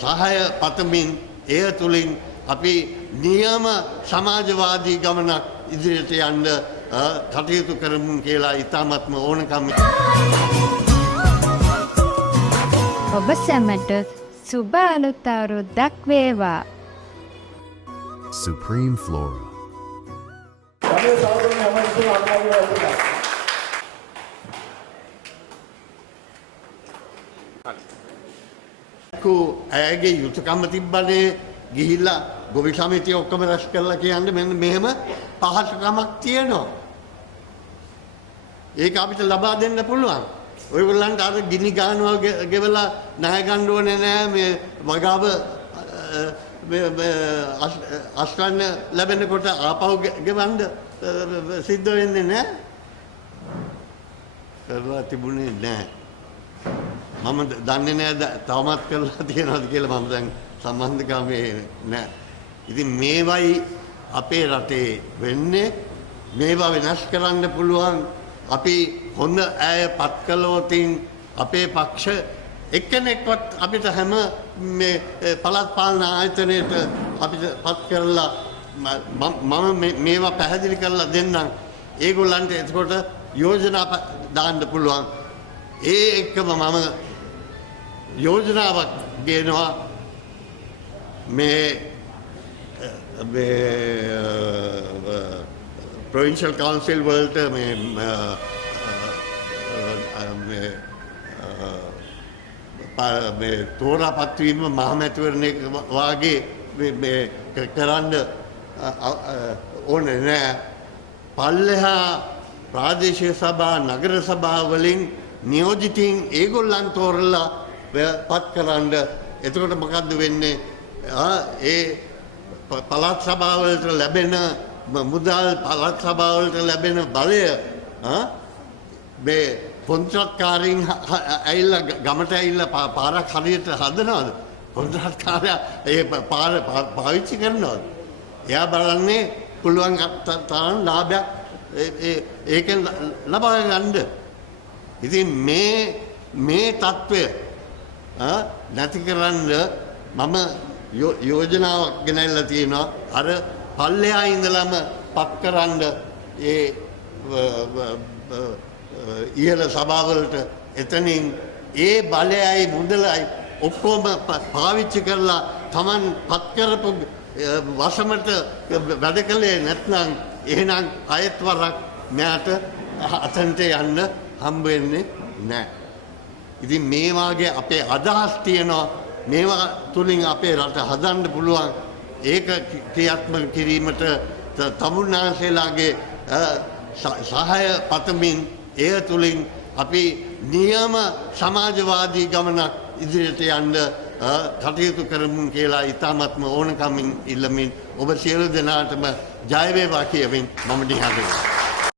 සහාය පතමින් එය තුලින් අපි නියම සමාජවාදී ගමනක් ඉදිරියට යන්න කටයුතු කරමු කියලා ඉතාමත්ම ඕනකම්. ඔබ සැමට සුබ අලුත් අවුරුද්දක් වේවා. Supreme Flora. ඇයගේ යුතුයකම තිබ්බනේ ගිහිල්ලා ගොවි සමිතිය ඔක්කොම රැස් කරලා කියන්නේ මෙන්න මෙහෙම පහසුකමක් තියෙනවා. ඒක අපිට ලබා දෙන්න පුළුවන්. ඔයගොල්ලන්ට අර ගිනි ගානවා ගෙවලා ණය ගන්න ඕනේ නෑ මේ වගාව අස්කන්න ලැබෙනකොට ආපහු ගෙවන්න සිද්ධ වෙන්නේ නෑ. කරලා තිබුණේ නෑ. මම දන්නේ නෑ තවමත් කරලා තියෙනවද කියලා මම දැන් සම්බන්ධකමේ නෑ. ඉතින් මේවයි අපේ රටේ වෙන්නේ. මේවා වෙනස් කරන්න පුළුවන්. අපි හොඳ අය පත් කළොතින් අපේ පක්ෂ එක්කෙනෙක්වත් අපිට හැම මේ පළාත් පාලන ආයතනයට අපිට පත් කරලා මම මේවා පැහැදිලි කරලා දෙන්නම්. ඒගොල්ලන්ට එතකොට යෝජනා දාන්න පුළුවන්. ඒ එක්කම මම යෝජනාවක් ගේනවා මේ provincial council වලට මේ තෝරාපත් වීම මහමැතිවරණයක වාගේ මේ කරන්න ඕනේ නෑ. පල්ලෙහා ප්‍රාදේශීය සභා නගර සභා වලින් නියෝජිතින් ඒගොල්ලන් තෝරලා පත් කරන්න. එතකොට මොකද්ද වෙන්නේ? ඒ පළාත් සභා වලට ලැබෙන මුදල් පළාත් සභා වලට ලැබෙන බලය මේ කොන්ත්‍රාත්කාරයින් ඇවිල්ලා ගමට ඇවිල්ලා පාරක් හරියට හදනවද? කොන්ත්‍රාත්කාරයා ඒ පාර පාවිච්චි කරනවද? එයා බලන්නේ පුළුවන් තරම් ලාභයක් ඒකෙන් ලබා ගන්න. ඉතින් මේ තත්ත්වය නැති කරන්න මම යෝජනාවක් ගෙනල්ලා තියෙනවා. අර පල්ලෙහා ඉඳලම පත් කරන්න ඒ ඉහළ සභාවලට එතනින් ඒ බලයයි මුදලයි ඔක්කොම පාවිච්චි කරලා Taman පත් කරපු වසමට වැඩ කළේ නැත්නම් එහෙනම් අයත් වරක් මෑට අතන්ට යන්න හම්බ වෙන්නේ නැහැ. ඉතින් මේ වාගේ අපේ අදහස් තියෙනවා. මේවා තුලින් අපේ රට හදන්න පුළුවන්. ඒක ක්‍රියාත්මක කිරීමට තමුන්නාන්සේලාගේ සහාය පතමින් එය තුලින් අපි නියම සමාජවාදී ගමනක් ඉදිරියට යන්න කටයුතු කරමු කියලා ඉතාමත්ම ඕනකමින් ඉල්ලමින් ඔබ සියලු දෙනාටම ජය වේවා කියමින් මම නිහඬ වෙනවා.